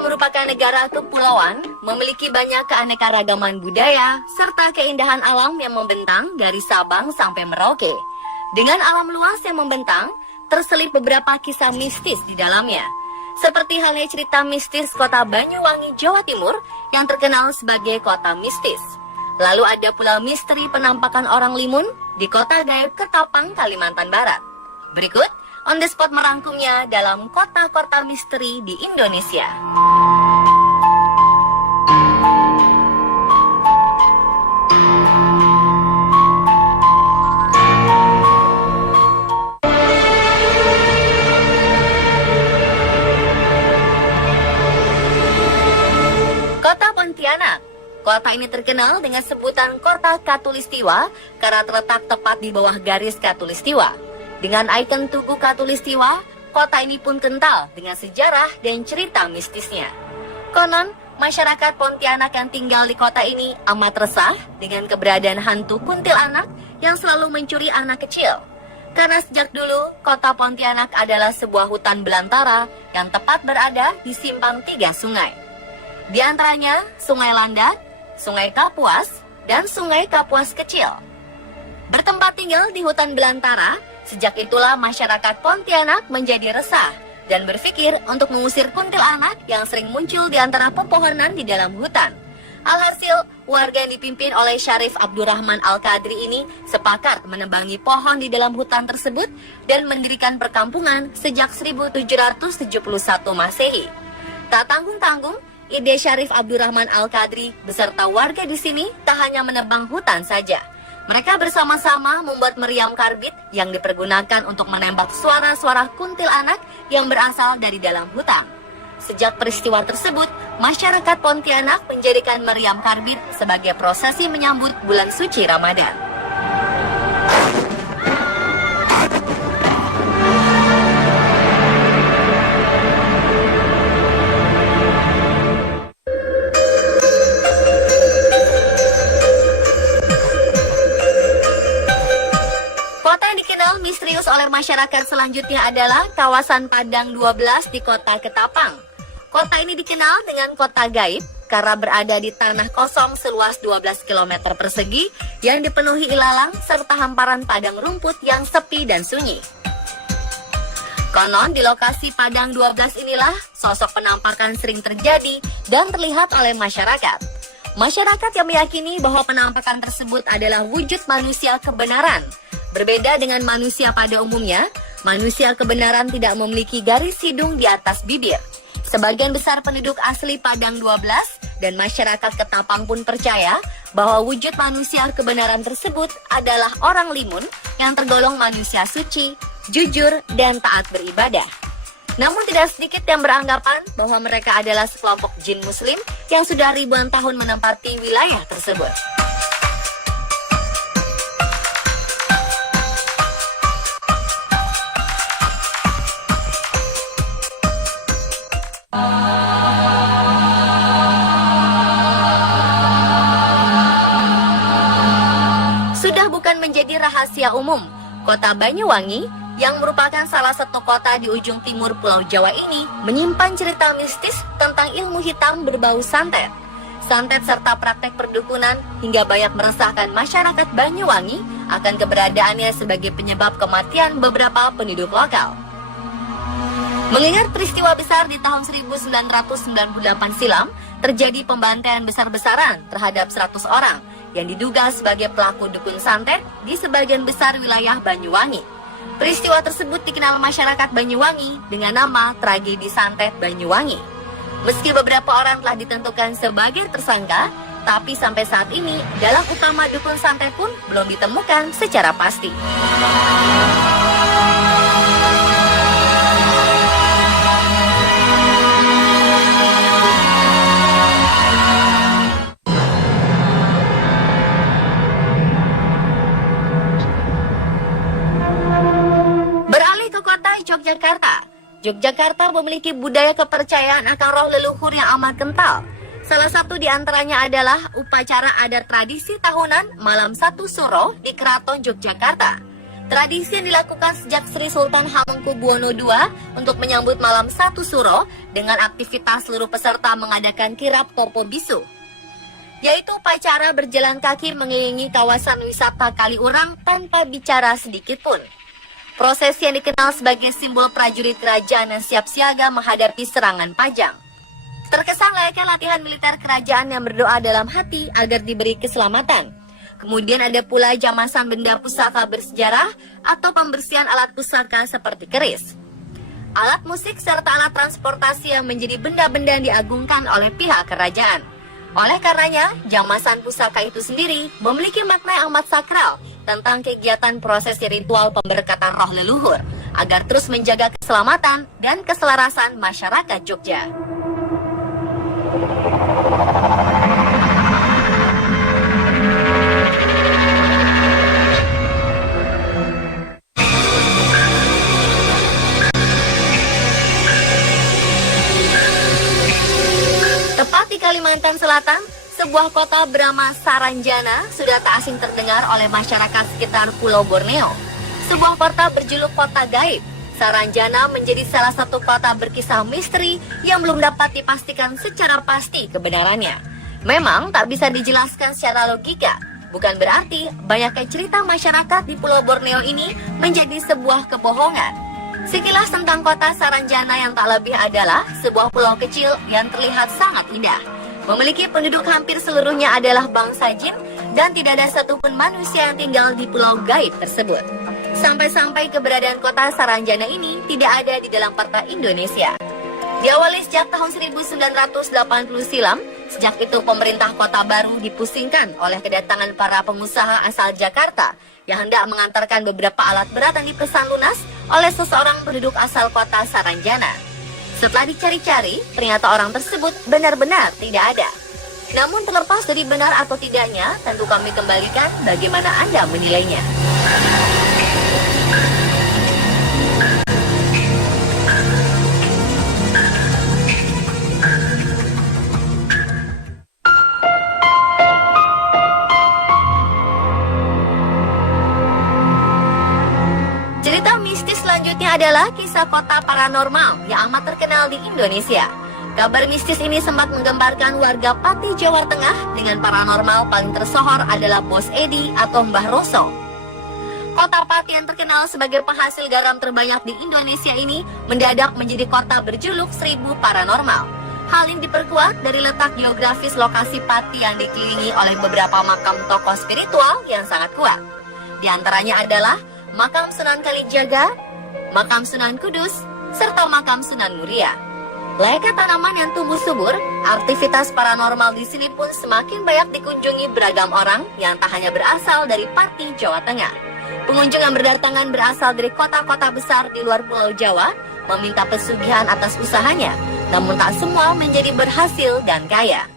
yang merupakan negara kepulauan, memiliki banyak keanekaragaman budaya serta keindahan alam yang membentang dari Sabang sampai Merauke. Dengan alam luas yang membentang, terselip beberapa kisah mistis di dalamnya. Seperti halnya cerita mistis kota Banyuwangi, Jawa Timur yang terkenal sebagai kota mistis. Lalu ada pula misteri penampakan orang limun di kota gaib Ketapang, Kalimantan Barat. Berikut On The Spot merangkumnya dalam kota-kota misteri di Indonesia. Kota Pontianak. Kota ini terkenal dengan sebutan Kota Katulistiwa karena terletak tepat di bawah garis Katulistiwa. Dengan ikon Tugu Katulistiwa, kota ini pun kental dengan sejarah dan cerita mistisnya. Konon, masyarakat Pontianak yang tinggal di kota ini amat resah dengan keberadaan hantu kuntilanak yang selalu mencuri anak kecil. Karena sejak dulu, kota Pontianak adalah sebuah hutan belantara yang tepat berada di simpang 3 sungai. Di antaranya Sungai Landak, Sungai Kapuas, dan Sungai Kapuas Kecil. Bertempat tinggal di hutan belantara, sejak itulah masyarakat Pontianak menjadi resah dan berpikir untuk mengusir kuntilanak yang sering muncul di antara pepohonan di dalam hutan. Alhasil, warga yang dipimpin oleh Syarif Abdurrahman Al-Qadri ini sepakat menebangi pohon di dalam hutan tersebut dan mendirikan perkampungan sejak 1771 Masehi. Tak tanggung-tanggung, ide Syarif Abdurrahman Al-Qadri beserta warga di sini tak hanya menebang hutan saja. Mereka bersama-sama membuat meriam karbit yang dipergunakan untuk menembak suara-suara kuntilanak yang berasal dari dalam hutan. Sejak peristiwa tersebut, masyarakat Pontianak menjadikan meriam karbit sebagai prosesi menyambut bulan suci Ramadan. Misterius oleh masyarakat selanjutnya adalah kawasan Padang 12 di kota Ketapang. Kota ini dikenal dengan kota gaib karena berada di tanah kosong seluas 12 km persegi yang dipenuhi ilalang serta hamparan padang rumput yang sepi dan sunyi. Konon di lokasi Padang 12 inilah sosok penampakan sering terjadi dan terlihat oleh masyarakat. Masyarakat yang meyakini bahwa penampakan tersebut adalah wujud manusia kebenaran. Berbeda dengan manusia pada umumnya, manusia kebenaran tidak memiliki garis hidung di atas bibir. Sebagian besar penduduk asli Padang 12 dan masyarakat Ketapang pun percaya bahwa wujud manusia kebenaran tersebut adalah orang limun yang tergolong manusia suci, jujur, dan taat beribadah. Namun tidak sedikit yang beranggapan bahwa mereka adalah sekelompok jin muslim yang sudah ribuan tahun menempati wilayah tersebut. Sudah bukan menjadi rahasia umum, kota Banyuwangi yang merupakan salah satu kota di ujung timur Pulau Jawa ini menyimpan cerita mistis tentang ilmu hitam berbau santet. Santet serta praktek perdukunan hingga banyak meresahkan masyarakat Banyuwangi akan keberadaannya sebagai penyebab kematian beberapa penduduk lokal. Mengingat peristiwa besar di tahun 1998 silam, terjadi pembantaian besar-besaran terhadap 100 orang yang diduga sebagai pelaku dukun santet di sebagian besar wilayah Banyuwangi. Peristiwa tersebut dikenal masyarakat Banyuwangi dengan nama tragedi santet Banyuwangi. Meski beberapa orang telah ditentukan sebagai tersangka, tapi sampai saat ini dalang utama dukun santet pun belum ditemukan secara pasti. Yogyakarta. Yogyakarta memiliki budaya kepercayaan akan roh leluhur yang amat kental. Salah satu di antaranya adalah upacara adat tradisi tahunan Malam Satu Suro di Keraton Yogyakarta. Tradisi yang dilakukan sejak Sri Sultan Hamengkubuwono II untuk menyambut malam 1 Suro dengan aktivitas seluruh peserta mengadakan kirap Popo Bisu, yaitu upacara berjalan kaki mengelilingi kawasan wisata Kaliurang tanpa bicara sedikit pun. Prosesi yang dikenal sebagai simbol prajurit kerajaan yang siap siaga menghadapi serangan Pajang. Terkesan layaknya latihan militer kerajaan yang berdoa dalam hati agar diberi keselamatan. Kemudian ada pula jamasan benda pusaka bersejarah atau pembersihan alat pusaka seperti keris, alat musik serta alat transportasi yang menjadi benda-benda yang diagungkan oleh pihak kerajaan. Oleh karenanya, jamasan pusaka itu sendiri memiliki makna yang amat sakral tentang kegiatan prosesi ritual pemberkatan roh leluhur agar terus menjaga keselamatan dan keselarasan masyarakat Jogja. Tepat di Kalimantan Selatan, sebuah kota bernama Saranjana sudah tak asing terdengar oleh masyarakat sekitar Pulau Borneo. Sebuah kota berjuluk kota gaib, Saranjana menjadi salah satu kota berkisah misteri yang belum dapat dipastikan secara pasti kebenarannya. Memang tak bisa dijelaskan secara logika, bukan berarti banyaknya cerita masyarakat di Pulau Borneo ini menjadi sebuah kebohongan. Sekilas tentang kota Saranjana yang tak lebih adalah sebuah pulau kecil yang terlihat sangat indah. Memiliki penduduk hampir seluruhnya adalah bangsa jin dan tidak ada satupun manusia yang tinggal di pulau gaib tersebut. Sampai-sampai keberadaan kota Saranjana ini tidak ada di dalam peta Indonesia. Diawali sejak tahun 1980 silam, sejak itu pemerintah kota baru dipusingkan oleh kedatangan para pengusaha asal Jakarta yang hendak mengantarkan beberapa alat berat yang dipesan lunas oleh seseorang penduduk asal kota Saranjana. Setelah dicari-cari, ternyata orang tersebut benar-benar tidak ada. Namun terlepas dari benar atau tidaknya, tentu kami kembalikan bagaimana Anda menilainya. Cerita mistis selanjutnya adalah kisah kota paranormal yang amat terkenal di Indonesia. Kabar mistis ini sempat menggemparkan warga Pati, Jawa Tengah. Dengan paranormal paling tersohor adalah Bos Edi atau Mbah Roso. Kota Pati yang terkenal sebagai penghasil garam terbanyak di Indonesia ini mendadak menjadi kota berjuluk 1000 paranormal. Hal ini diperkuat dari letak geografis lokasi Pati yang dikelilingi oleh beberapa makam tokoh spiritual yang sangat kuat. Di antaranya adalah Makam Sunan Kalijaga, Makam Sunan Kudus, serta Makam Sunan Muria. Layaknya tanaman yang tumbuh subur, aktivitas paranormal di sini pun semakin banyak dikunjungi beragam orang yang tak hanya berasal dari Pati, Jawa Tengah. Pengunjung yang berdatangan berasal dari kota-kota besar di luar Pulau Jawa meminta pesugihan atas usahanya, namun tak semua menjadi berhasil dan kaya.